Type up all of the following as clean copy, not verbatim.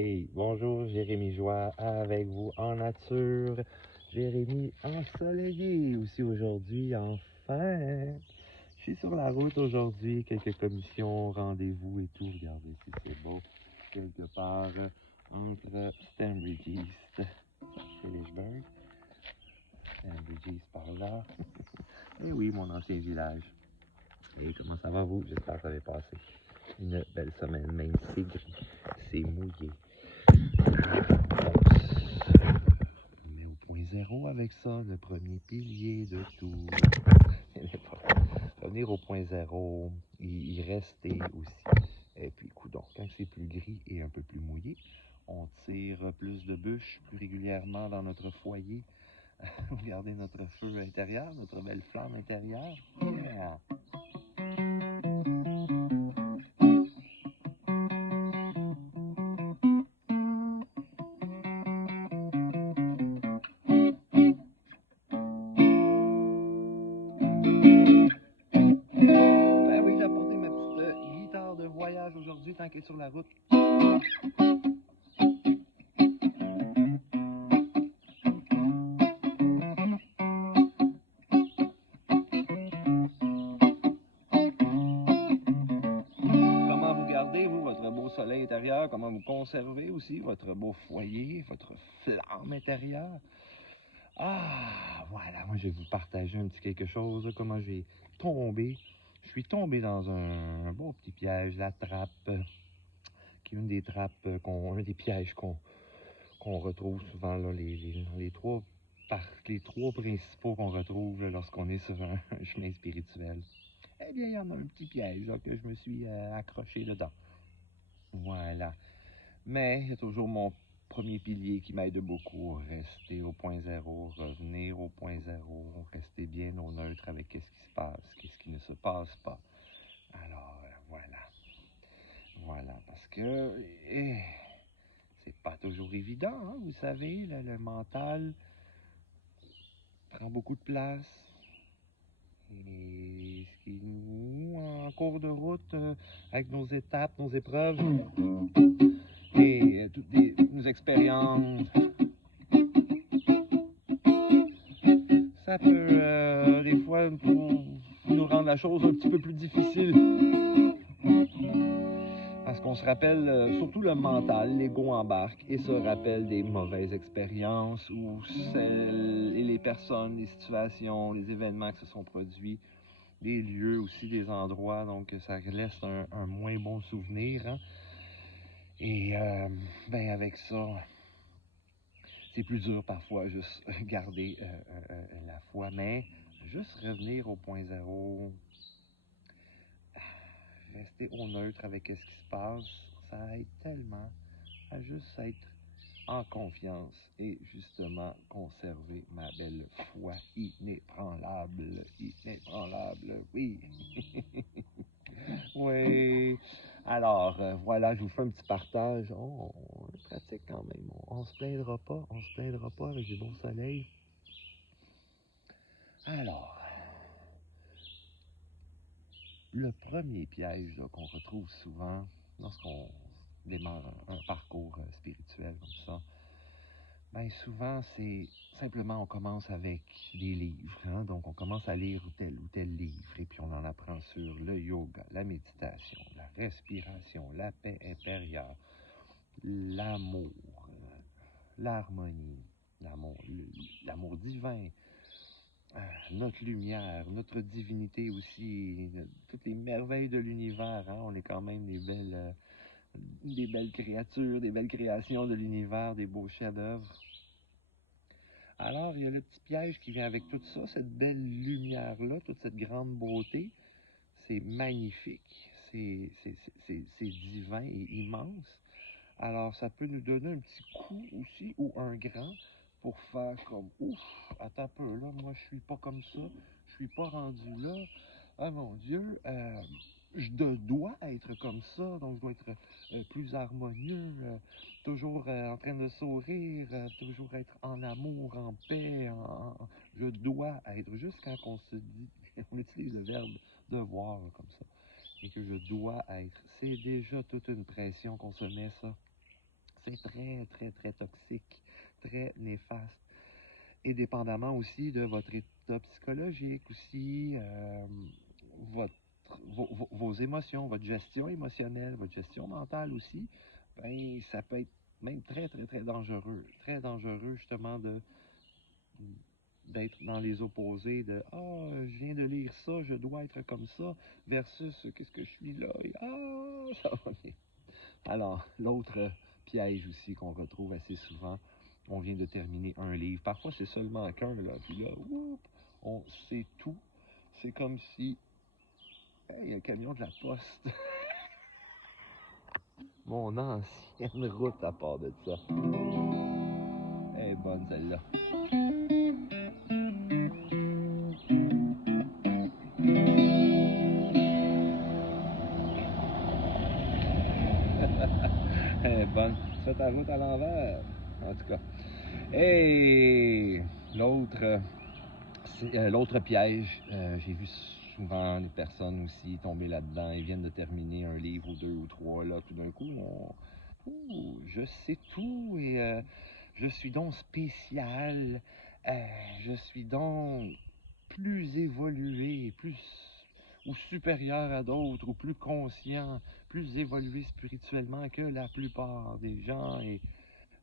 Hey, bonjour, Jérémy Joie avec vous en nature. Jérémy ensoleillé aussi aujourd'hui, enfin. Je suis sur la route aujourd'hui, quelques commissions, rendez-vous et tout. Regardez si c'est beau. Quelque part entre Stanbridge East, Phillipsburg. Stanbridge East par là. Et oui, mon ancien village. Et comment ça va vous? J'espère que ça va passer une belle semaine, même si c'est gris, c'est mouillé. On met au point zéro avec ça, le premier pilier de tout. Revenir au point zéro, y rester aussi. Et puis, coudonc, quand c'est plus gris et un peu plus mouillé, on tire plus de bûches plus régulièrement dans notre foyer. Regardez notre feu intérieur, notre belle flamme intérieure. Yeah! Ben oui, j'ai apporté ma petite guitare de voyage aujourd'hui tant qu'elle est sur la route. Comment vous gardez, vous, votre beau soleil intérieur? Comment vous conservez aussi votre beau foyer, votre flamme intérieure? Ah, voilà, moi je vais vous partager un petit quelque chose, comment j'ai tombé. Je suis tombé dans un beau petit piège, la trappe, qui est une des trappes, un des pièges qu'on retrouve souvent, là, les trois principaux qu'on retrouve là, lorsqu'on est sur un chemin spirituel. Eh bien, il y en a un petit piège là, que je me suis accroché dedans. Voilà. Mais il y a toujours mon premier pilier qui m'aide beaucoup. Rester au point zéro, revenir au point zéro, rester bien au neutre avec qu'est-ce qui se passe, qu'est-ce qui ne se passe pas. Alors, voilà. Voilà, parce que c'est pas toujours évident, hein, vous savez, le mental prend beaucoup de place. Et ce qui nous, en cours de route, avec nos étapes, nos épreuves, et toutes nos expériences, ça peut des fois nous rendre la chose un petit peu plus difficile. Parce qu'on se rappelle, surtout le mental, l'ego embarque et se rappelle des mauvaises expériences ou celles et les personnes, les situations, les événements qui se sont produits, des lieux aussi, des endroits, donc ça laisse un moins bon souvenir. Hein? Et ben avec ça, c'est plus dur parfois juste garder la foi, mais juste revenir au point zéro, rester au neutre avec ce qui se passe, ça aide tellement à juste être en confiance et justement conserver ma belle foi inébranlable, oui. Oui. Alors, voilà, je vous fais un petit partage. On est pratique quand même. On se plaindra pas. On se plaindra pas avec du beau soleil. Alors, le premier piège qu'on retrouve souvent lorsqu'on démarre un parcours spirituel comme ça, bien souvent, c'est simplement on commence avec des livres. Hein? Donc, on commence à lire tel ou tel livre et puis on en apprend sur le yoga, la méditation, la respiration, la paix intérieure, l'amour, l'harmonie, l'amour divin, notre lumière, notre divinité aussi, toutes les merveilles de l'univers. Hein? On est quand même des belles créatures, des belles créations de l'univers, des beaux chefs-d'œuvre. Alors, il y a le petit piège qui vient avec tout ça, cette belle lumière-là, toute cette grande beauté. C'est magnifique, c'est divin et immense. Alors, ça peut nous donner un petit coup aussi, ou un grand, pour faire comme, ouf, attends un peu, là, moi, je suis pas comme ça, je suis pas rendu là. Ah, mon Dieu, je dois être comme ça, donc je dois être plus harmonieux, toujours en train de sourire, toujours être en amour, en paix, je dois être, juste quand on se dit, on utilise le verbe devoir comme ça, et que je dois être, c'est déjà toute une pression qu'on se met ça. c'est très, très, très toxique, très néfaste. Et dépendamment aussi de votre état psychologique aussi, votre, vos émotions, votre gestion émotionnelle, votre gestion mentale aussi, ben, ça peut être même très, très, très dangereux justement d'être dans les opposés de «Ah, je viens de lire ça, je dois être comme ça» versus «Qu'est-ce que je suis là?» et «Ah, ça va bien». Alors, l'autre piège aussi qu'on retrouve assez souvent, on vient de terminer un livre. Parfois, c'est seulement qu'un, là, puis là, whoop, on sait tout. C'est comme si, hey, un camion de la poste. Mon ancienne route à part de ça. Elle est bonne, celle-là. Elle est bonne. Tu fais ta route à l'envers. En tout cas. Et l'autre piège, j'ai vu souvent des personnes aussi tomber là-dedans. Ils viennent de terminer un livre ou deux ou trois. Là, tout d'un coup, je sais tout et je suis donc spécial. Je suis donc plus évolué, plus ou supérieur à d'autres, ou plus conscient, plus évolué spirituellement que la plupart des gens.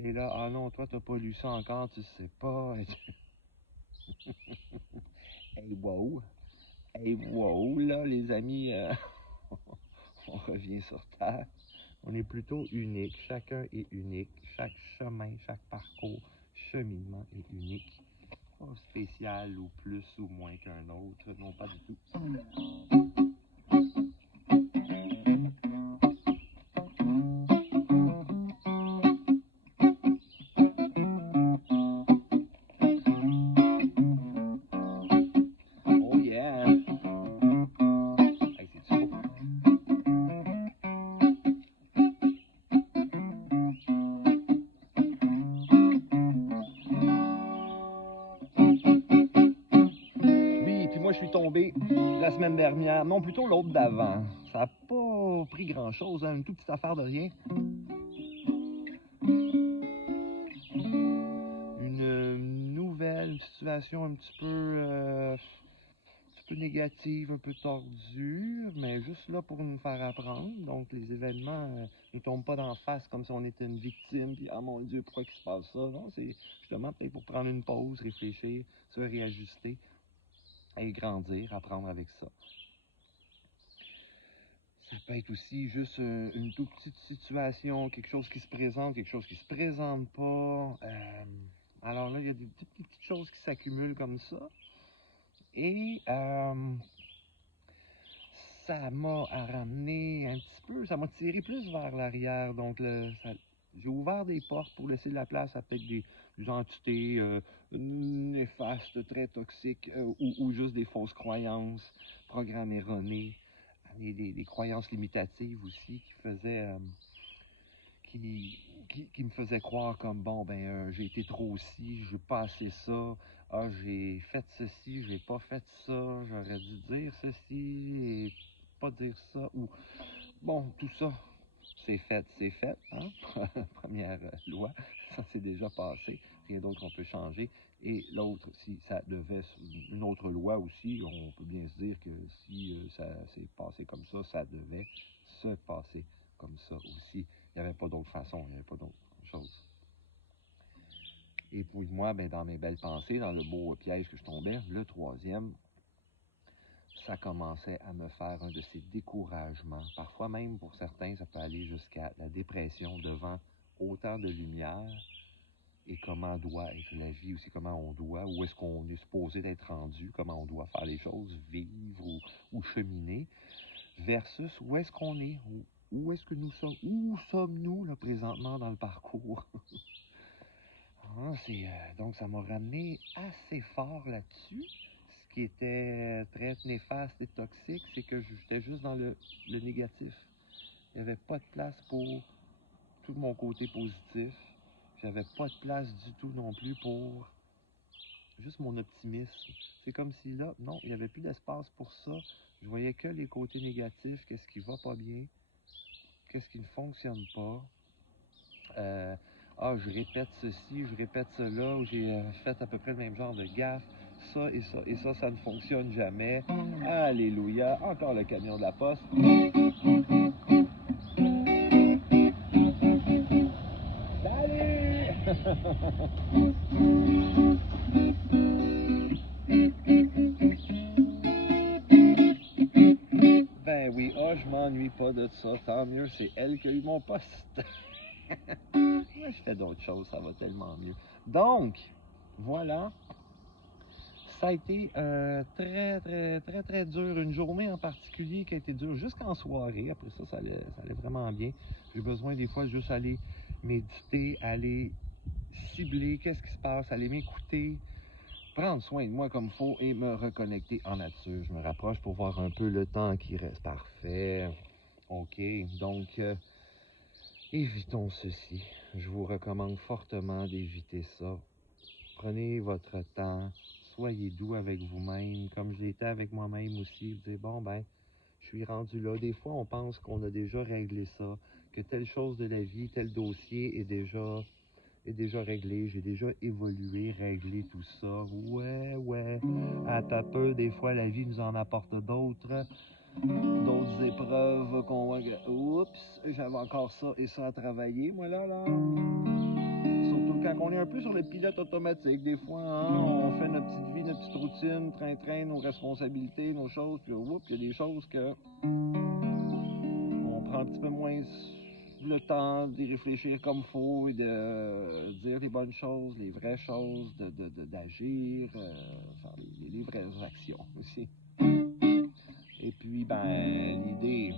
Et là, ah non, toi, t'as pas lu ça encore, tu sais pas. Hey, wow! Hey, wow, là, les amis, on revient sur Terre. On est plutôt unique. Chacun est unique. Chaque chemin, chaque parcours, cheminement est unique. Pas spécial ou plus ou moins qu'un autre. Non, pas du tout. Oh yeah! Hey, c'est beau. Oui, puis moi, je suis tombé la semaine dernière. Non, plutôt l'autre d'avant. Ça n'a pas pris grand-chose, hein, une toute petite affaire de rien. Une nouvelle situation un petit peu négative, un peu tordue, mais juste là pour nous faire apprendre. Donc les événements ne tombent pas d'en face comme si on était une victime, puis ah mon Dieu, pourquoi il se passe ça? Non, c'est justement peut-être pour prendre une pause, réfléchir, se réajuster et grandir, apprendre avec ça. Ça peut être aussi juste une toute petite situation, quelque chose qui se présente, quelque chose qui se présente pas. Alors là, il y a des petites choses qui s'accumulent comme ça. Et ça m'a ramené un petit peu, ça m'a tiré plus vers l'arrière. Donc, j'ai ouvert des portes pour laisser de la place à peut-être des entités néfastes, très toxiques, ou juste des fausses croyances, programmes erronés, des croyances limitatives aussi qui faisaient, qui me faisaient croire comme, bon, ben, j'ai été trop ci, j'ai pas assez ça, ah, j'ai fait ceci, j'ai pas fait ça, j'aurais dû dire ceci et pas dire ça, ou bon, tout ça, c'est fait, hein? Première loi, ça s'est déjà passé, rien d'autre qu'on peut changer. Et l'autre, si ça devait, une autre loi aussi, on peut bien se dire que si ça s'est passé comme ça devait se passer comme ça aussi. Il n'y avait pas d'autre façon, il n'y avait pas d'autre chose. Et pour moi, ben, dans mes belles pensées, dans le beau piège que je tombais, le troisième, ça commençait à me faire un de ces découragements. Parfois même, pour certains, ça peut aller jusqu'à la dépression devant autant de lumière et comment doit être la vie, aussi comment on doit, où est-ce qu'on est supposé d'être rendu, comment on doit faire les choses, vivre ou cheminer, versus où est-ce qu'on est, où est-ce que nous sommes, où sommes-nous là, présentement dans le parcours. Ah, donc ça m'a ramené assez fort là-dessus. Ce qui était très néfaste et toxique, c'est que j'étais juste dans le négatif. Il n'y avait pas de place pour tout mon côté positif. J'avais pas de place du tout non plus pour juste mon optimisme. C'est comme si là, non, il n'y avait plus d'espace pour ça. Je voyais que les côtés négatifs, qu'est-ce qui va pas bien, qu'est-ce qui ne fonctionne pas. ah, je répète ceci, je répète cela, ou j'ai fait à peu près le même genre de gaffe, ça et ça, et ça ne fonctionne jamais. Alléluia, encore le camion de la poste. Salut! Ben oui, ah, je m'ennuie pas de ça, tant mieux, c'est elle qui a eu mon poste. Moi, je fais d'autres choses, ça va tellement mieux. Donc, voilà. Ça a été très dur. Une journée en particulier qui a été dure jusqu'en soirée. Après ça, ça allait vraiment bien. J'ai besoin des fois juste aller méditer, aller cibler qu'est-ce qui se passe, aller m'écouter, prendre soin de moi comme il faut et me reconnecter en nature. Je me rapproche pour voir un peu le temps qui reste. Parfait. OK. Donc, évitons ceci. Je vous recommande fortement d'éviter ça. Prenez votre temps, soyez doux avec vous-même, comme je l'étais avec moi-même aussi. Vous dites, bon, ben, je suis rendu là. Des fois, on pense qu'on a déjà réglé ça, que telle chose de la vie, tel dossier est déjà réglé. J'ai déjà évolué, réglé tout ça. Ouais. À ta peu, des fois, la vie nous en apporte d'autres épreuves qu'on voit que, oups, j'avais encore ça et ça à travailler, moi là. Surtout quand on est un peu sur le pilote automatique, des fois, hein, on fait notre petite vie, notre petite routine, train-train, nos responsabilités, nos choses, puis oups, il y a des choses que on prend un petit peu moins le temps d'y réfléchir comme il faut et de dire les bonnes choses, les vraies choses, d'agir, faire les vraies actions aussi. Et puis, ben, l'idée,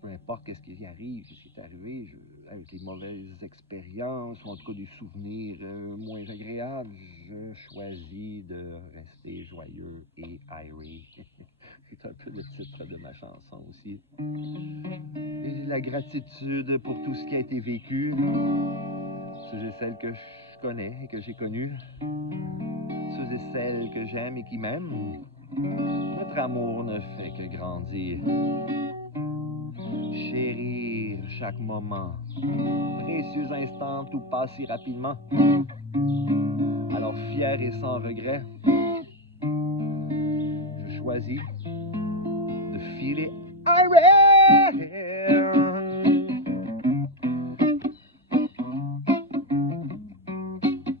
peu importe qu'est-ce qui arrive, qu'est-ce qui est arrivé, avec les mauvaises expériences, ou en tout cas des souvenirs moins agréables, je choisis de rester joyeux et airy. C'est un peu le titre de ma chanson aussi. Et la gratitude pour tout ce qui a été vécu, ceux et celles que je connais et que j'ai connus, ceux et celles que j'aime et qui m'aiment. Notre amour ne fait que grandir. Chérir chaque moment. Précieux instant, tout passe si rapidement. Alors fier et sans regret, je choisis de filer irate.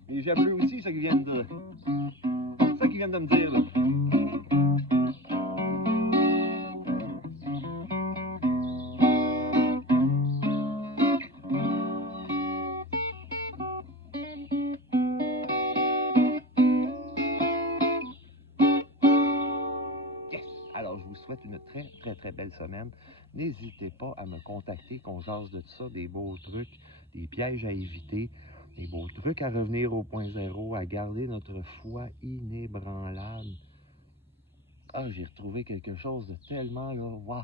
Et j'aime plus aussi ce qu'ils viennent de me dire là. Yes! Alors, je vous souhaite une très belle semaine. N'hésitez pas à me contacter, qu'on jase de ça, des beaux trucs, des pièges à éviter, des beaux trucs à revenir au point zéro, à garder notre foi inébranlable. Ah, j'ai retrouvé quelque chose de tellement, là, waouh,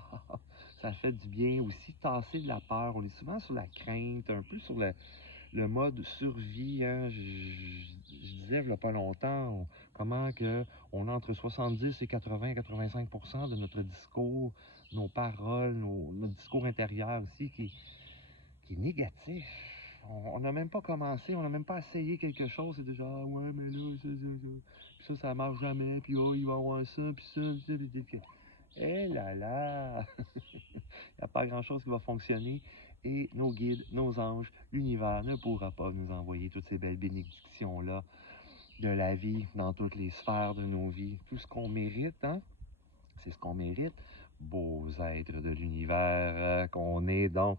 ça fait du bien. Aussi, tasser de la peur. On est souvent sur la crainte, un peu sur le mode survie, hein. Je disais il n'y a pas longtemps comment que on a entre 70 et 80-85% de notre discours, nos paroles, notre discours intérieur aussi qui est négatif. On n'a même pas commencé, on n'a même pas essayé quelque chose, c'est déjà ah ouais mais là puis ça marche jamais, puis oh il va y avoir ça, puis ça, puis eh là là, il n'y a pas grand-chose qui va fonctionner et nos guides, nos anges, l'univers ne pourra pas nous envoyer toutes ces belles bénédictions-là de la vie dans toutes les sphères de nos vies. Tout ce qu'on mérite, hein, c'est ce qu'on mérite. Beaux êtres de l'univers qu'on est donc.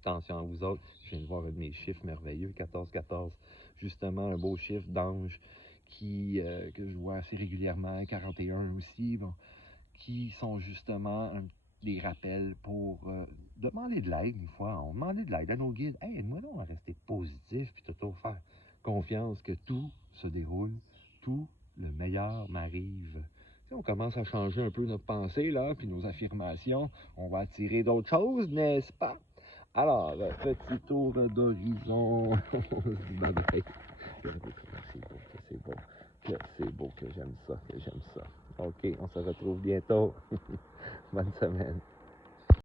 Attention à vous autres, je viens de voir un de mes chiffres merveilleux, 14-14. Justement, un beau chiffre d'ange que je vois assez régulièrement, 41 aussi. Bon, qui sont justement des rappels pour demander de l'aide une fois. On demandait de l'aide à nos guides. Hey, aide-moi donc à rester positif puis toujours faire confiance que tout se déroule, tout le meilleur m'arrive. Si on commence à changer un peu notre pensée, là, puis nos affirmations, on va attirer d'autres choses, n'est-ce pas? Alors, petit tour d'horizon. On se dit bye bye. C'est beau, c'est beau, que j'aime ça, que j'aime ça. OK, on se retrouve bientôt. Bonne semaine.